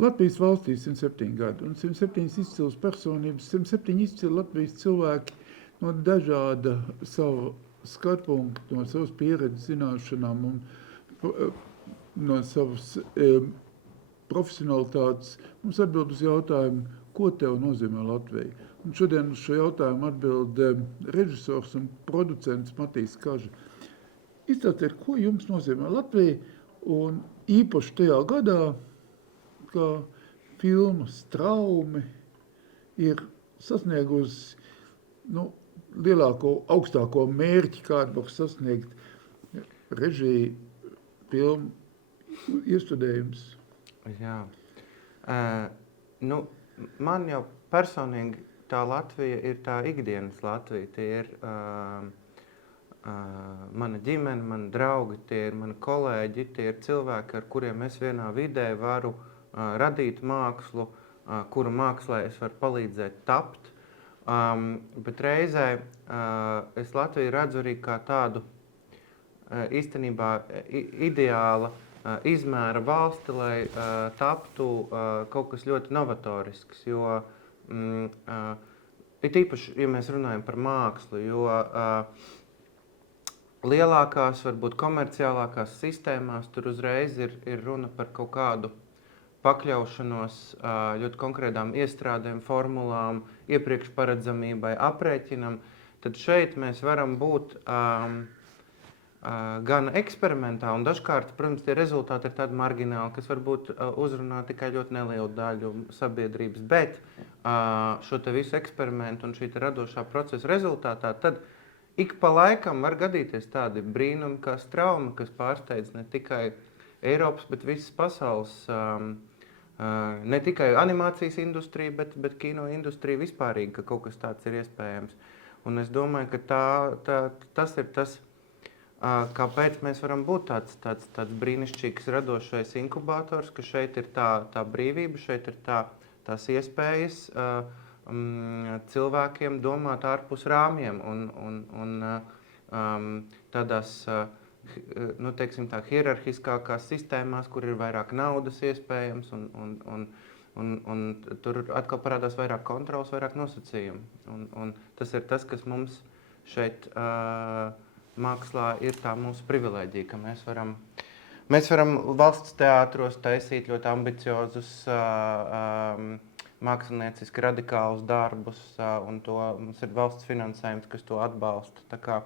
Latvijas valstī 107 gadi un 107 izcils personības, 107 izcili Latvijas cilvēki no dažāda savu skatpunktu, no savas pieredzes zināšanām un no savas profesionalitātes mums atbild uz jautājumu, ko tev nozīmē Latvija. Un šodien uz šo jautājumu atbild režisors un producents Matīs Kaža. Izstāstiet, ko jums nozīmē Latvija un īpaši tajā gadā, ka filma Straumi ir sasniegusi lielāko, augstāko mērķi, kādu var sasniegt režija, filmu iestudējums. Jā. Man jau personīgi tā Latvija ir tā ikdienas Latvija. Tie ir mana ģimene, mani draugi, tie ir mani kolēģi, tie ir cilvēki, ar kuriem es vienā vidē varu radīt mākslu, kuru mākslē es varu palīdzēt tapt. Bet reizē es Latviju redzu arī kā tādu īstenībā ideāla izmēra valsti, lai taptu kaut kas ļoti novatorisks, jo it īpaši, ja mēs runājam par mākslu, jo lielākās, varbūt komerciālākās sistēmās tur uzreiz ir runa par kaut kādu pakļaušanos ļoti konkrētām iestrādēm, formulām, iepriekš paredzamībai, aprēķinam, tad šeit mēs varam būt gan eksperimentā, un dažkārt, protams, tie rezultāti ir tādi margināli, kas varbūt uzrunā tikai ļoti nelielu daļu sabiedrības, bet šo te visu eksperimentu un šī te radošā procesa rezultātā, tad ik pa laikam var gadīties tādi brīnumi kā Straumi, kas pārsteidz ne tikai Eiropas, bet visas pasaules, ne tikai animācijas industrija, bet kino industrija vispārīgi, ka kaut kas tāds ir iespējams. Un es domāju, ka tas ir tas, kāpēc mēs varam būt tāds brīnišķīgs radošais inkubators, ka šeit ir tā brīvība, šeit ir tās iespējas cilvēkiem domāt ārpus rāmjiem un tādās, teiksim tā, hierarhiskākās sistēmās, kur ir vairāk naudas iespējams un tur atkal parādās vairāk kontrols, vairāk nosacījumu. Un tas ir tas, kas mums šeit mākslā ir tā mūsu privilēģija, ka mēs varam valsts teātros taisīt ļoti ambiciozus, mākslinieciski radikālus darbus, un mums ir valsts finansējums, kas to atbalsta. Tā kā,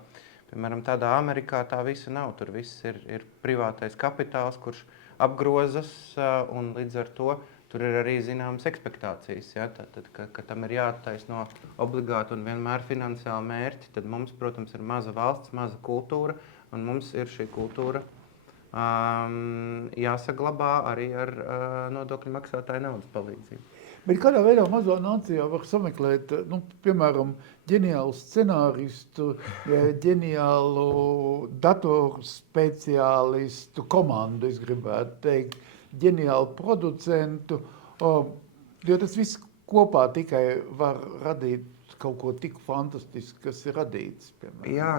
piemēram, tādā Amerikā tā visa nav. Tur viss ir privātais kapitāls, kurš apgrozas, un līdz ar to tur ir arī zināmas ekspektācijas. Ja? Tad, ka tam ir jāattaisno obligāti un vienmēr finansiāli mērķi, tad mums, protams, ir maza valsts, maza kultūra, un mums ir šī kultūra jāsaglabā arī ar nodokļu maksātāju naudas palīdzību. Bet kādā veidā mazā nācijā var sameklēt, piemēram, ģeniālu scenāristu, ģeniālu datoru speciālistu komandu, es gribētu teikt, ģeniālu producentu, jo tas viss kopā tikai var radīt kaut ko tik fantastisku, kas ir radīts. Piemēram. Jā,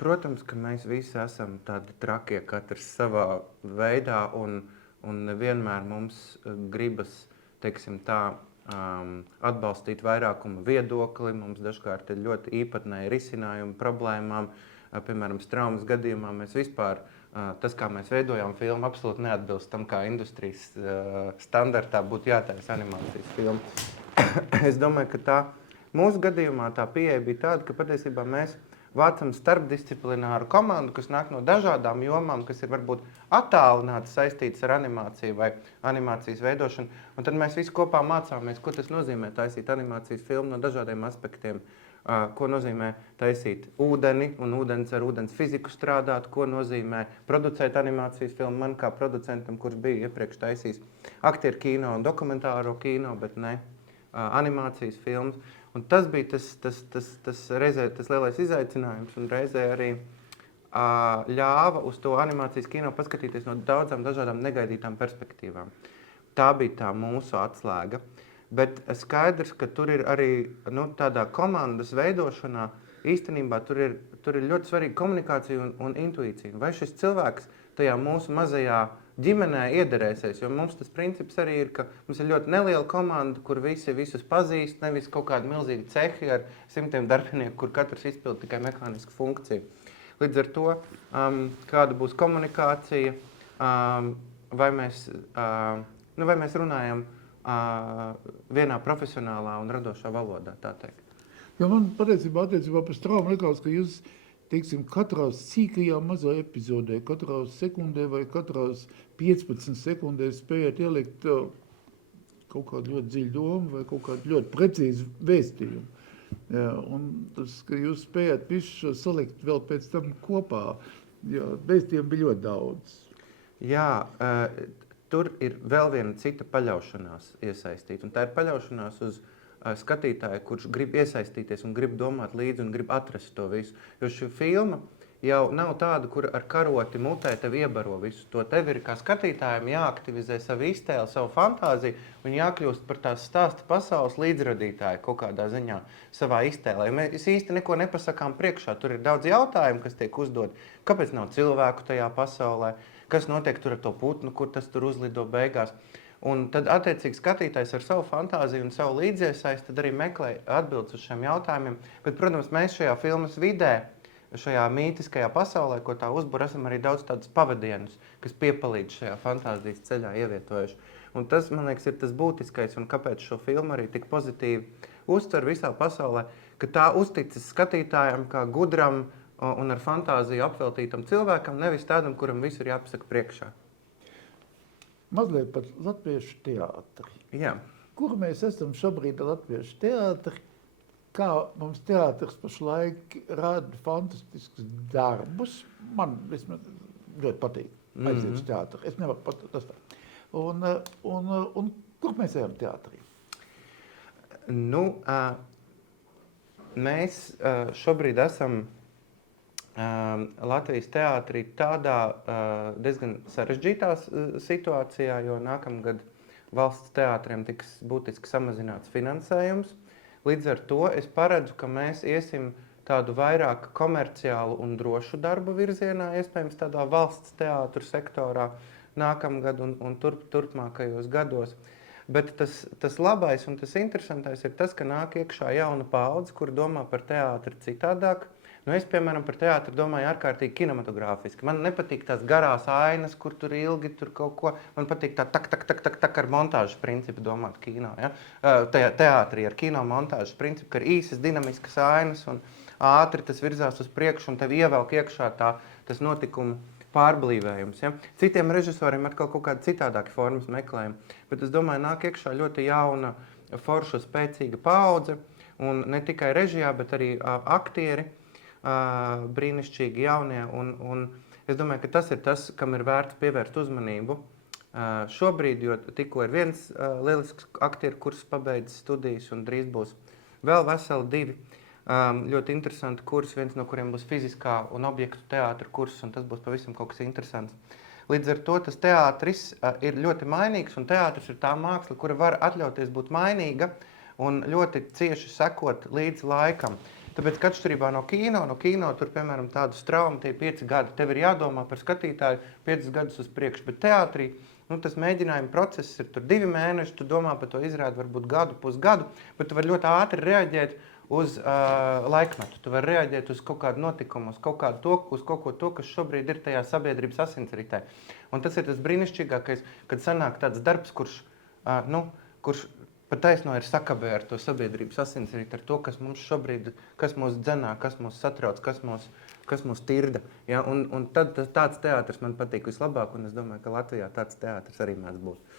protams, ka mēs visi esam tādi trakie, katrs savā veidā, un nevienmēr mums gribas, teiksim tā, atbalstīt vairākumu viedokli. Mums dažkārt ir ļoti īpatnēji risinājumi problēmām. Piemēram, Straumes gadījumā mēs vispār, tas, kā mēs veidojām filmu, absolūti neatbilst tam, kā industrijas standartā būtu jātaisa animācijas filma. Es domāju, ka mūsu gadījumā tā pieeja bija tāda, ka patiesībā mēs vācam starpdisciplināru komandu, kas nāk no dažādām jomām, kas ir varbūt attālināti saistītas ar animāciju vai animācijas veidošanu. Un tad mēs visi kopā mācāmies, ko tas nozīmē taisīt animācijas filmu no dažādiem aspektiem. Ko nozīmē taisīt ūdeni un ar ūdens fiziku strādāt, ko nozīmē producēt animācijas filmu man kā producentam, kurš bija iepriekš taisījis aktieru kino un dokumentāro kino, bet ne animācijas filmas. Un tas bija reizē tas lielais izaicinājums, un reizē arī ļāva uz to animācijas kino paskatīties no daudzām dažādām negaidītām perspektīvām. Tā bija tā mūsu atslēga. Bet skaidrs, ka tur ir arī tādā komandas veidošanā īstenībā tur ir ļoti svarīga komunikācija un intuīcija. Vai šis cilvēks tajā mūsu mazajā ģimenē iederēsies, jo mums tas princips arī ir, ka mums ir ļoti neliela komanda, kur visi visus pazīst, nevis kaut kāda milzīga cehi ar 100 darbinieku, kur katrs izpild tikai mehānisku funkciju. Līdz ar to, kāda būs komunikācija, vai mēs runājam vienā profesionālā un radošā valodā, tā teikt. Jo man attiecībā par Straumu likās, ka jūs, teiksim, katrā sīkajā mazā epizodē, katrā sekundē vai katrās 15 sekundēs spējat ielikt kaut kādu ļoti dziļu domu vai kaut kādu ļoti precīzu vēstījumu. Un tas, ka jūs spējat visu salikt vēl pēc tam kopā, vēstījumu bija ļoti daudz. Jā, tur ir vēl viena cita paļaušanās iesaistīta, un tā ir paļaušanās uz skatītāju, kurš grib iesaistīties un grib domāt līdzi un grib atrast to visu. Jo šī filma jau nav tāda, kur ar karoti mutē tev iebaro visu. To tev ir kā skatītājiem jāaktivizē savu iztēli, savu fantāziju un jākļūst par tās stāsta pasaules līdzradītāju kaut kādā ziņā savā iztēlē. Mēs īsti neko nepasakām priekšā. Tur ir daudz jautājumu, kas tiek uzdot. Kāpēc nav cilvēku tajā pasaulē? Kas notiek tur ar to putnu, kur tas tur uzlido beigās? Un tad, attiecīgi, skatītājs ar savu fantāziju un savu līdziesaisti tad arī meklē atbildes uz šiem jautājumiem. Bet, protams, mēs šajā filmas vidē, šajā mītiskajā pasaulē, ko tā uzbur, esam arī daudz tādus pavadienus, kas piepalīdz šajā fantāzijas ceļā ievietojuši. Un tas, man liekas, ir tas būtiskais, un kāpēc šo filmu arī tik pozitīvi uztver visā pasaulē, ka tā uzticas skatītājam kā gudram un ar fantāziju apveltītam cilvēkam, nevis tādam, kuram viss ir jāpasaka priekšā. Mazliet par latviešu teātri. Jā. Kur mēs esam šobrīd ar latviešu teātri? Kā mums teātris pašlaik rāda fantastiskus darbus? Man vismaz ļoti patīk aiziet uz teātri. Es nevaru pateikt tas tā. Un kur mēs ejam teātrī? Nu, mēs šobrīd esam Latvijas teātrī tādā diezgan sarežģītā situācijā, jo nākamgad valsts teātriem tiks būtiski samazināts finansējums. Līdz ar to es paredzu, ka mēs iesim tādu vairāk komerciālu un drošu darbu virzienā, iespējams tādā valsts teātru sektorā nākamgad un turpmākajos gados. Bet tas labais un tas interesantais ir tas, ka nāk iekšā jauna paudze, kur domā par teātri citādāk. Nu, es, piemēram, par teātri domāju ārkārtīgi kinematogrāfiski. Man nepatīk tās garās ainas, kur tur ilgi tur kaut ko. Man patīk tā tak ar montāžas principu domāt kino. Ja? Teātrī ar kino montāžas principu, ka ir īsas dinamiskas ainas un ātri tas virzās uz priekšu un tev ievelk iekšā tas notikuma pārblīvējums. Ja? Citiem režisoriem atkal kaut kāda citādāka formas meklējuma. Bet es domāju, nāk iekšā ļoti jauna, forša, spēcīga paudze. Un ne tikai režijā, bet arī aktieri. Brīnišķīgi jaunie, un es domāju, ka tas ir tas, kam ir vērts pievērst uzmanību šobrīd, jo tikko ir viens lielisks aktieru kurs pabeidzis studijas, un drīz būs vēl veseli 2 ļoti interesanti kursi, viens no kuriem būs fiziskā un objektu teātra kurs, un tas būs pavisam kaut kas interesants. Līdz ar to tas teātris ir ļoti mainīgs, un teātris ir tā māksla, kura var atļauties būt mainīga un ļoti cieši sekot līdz laikam. Tāpēc, ka atšķirībā no kino tur, piemēram, tādu Straumu, tie 5 gadi, tev ir jādomā par skatītāju 5 gadus uz priekšu, bet teātrī, tas mēģinājuma process ir tur 2 mēneši, tu domā par to izrādi varbūt gadu, pusgadu, bet tu vari ļoti ātri reaģēt uz laikmetu, tu vari reaģēt uz kaut kādu notikumu, uz kaut ko to, kas šobrīd ir tajā sabiedrības asinsritē. Un tas ir tas brīnišķīgākais, kad sanāk tāds darbs, kurš pa taisno ir sakabē ar to sabiedrības asinsriti, ar to, kas mums šobrīd, kas mūs dzenā, kas mūs satrauc, kas mūs tirda. Ja? Un tad tāds teātris man patīk vislabāk, un es domāju, ka Latvijā tāds teātris arī mēdz būt.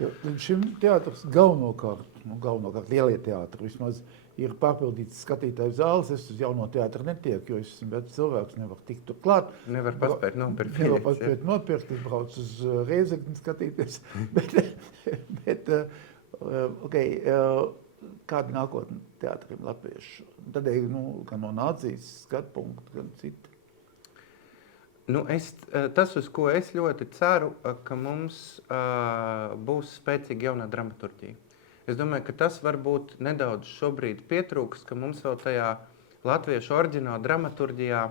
Jo, šim teātris galvenokārt lielie teātri vismaz ir pārpildīts skatītāju zāles. Es uz jauno teātru netieku, jo es esmu vecs cilvēks, nevar tikt tur klāt. Nevar paspēt nopirkt. Nevar paspēt nopirkt, es braucu uz Rēzekni skatīties. bet kāda nākotne teātriem latviešu? Tādēļ, gan no nācijas skatu punktu, gan citi. Tas, uz ko es ļoti ceru, ka mums būs spēcīga jaunā dramaturģija. Es domāju, ka tas varbūt nedaudz šobrīd pietrūks, ka mums vēl tajā latviešu oriģināla dramaturģijā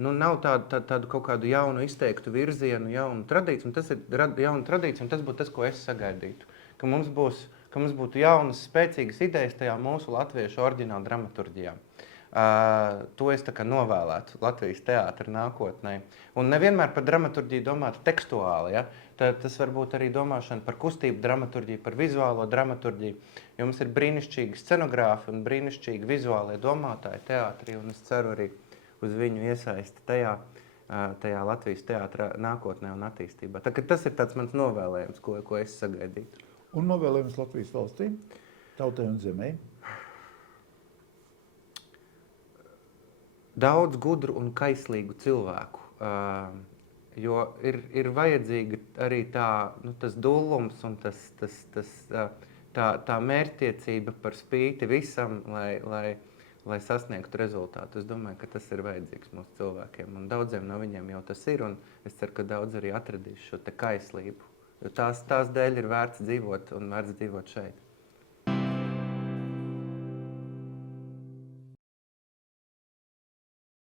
nav tādu kaut kādu jaunu izteiktu virzienu, jaunu tradīciju, un tas ir jauna tradīcija, un tas būtu tas, ko es sagaidītu. Ka mums būtu jaunas, spēcīgas idejas tajā mūsu latviešu oriģināla dramaturģijā. To es tā kā novēlētu Latvijas teātra nākotnē. Un nevienmēr par dramaturģiju domāt tekstuāli, ja? Tas var būt arī domāšana par kustību dramaturģiju, par vizuālo dramaturģiju. Jo mums ir brīnišķīgi scenogrāfi un brīnišķīgi vizuālie domātāji teātrī, un es ceru arī uz viņu iesaisti tajā Latvijas teātra nākotnē un attīstībā. Tā, tas ir tāds mans novēlējums, ko es sagaidītu. Un novēlējums Latvijas valstī, tautai un zemei? Daudz gudru un kaislīgu cilvēku, jo ir vajadzīga arī tas dullums un tā mērķtiecība par spīti visam, lai sasniegtu rezultātu. Es domāju, ka tas ir vajadzīgs mūsu cilvēkiem, un daudziem no viņiem jau tas ir, un es ceru, ka daudz arī atradīs šo te kaislību, jo tās dēļ ir vērts dzīvot un vērts dzīvot šeit.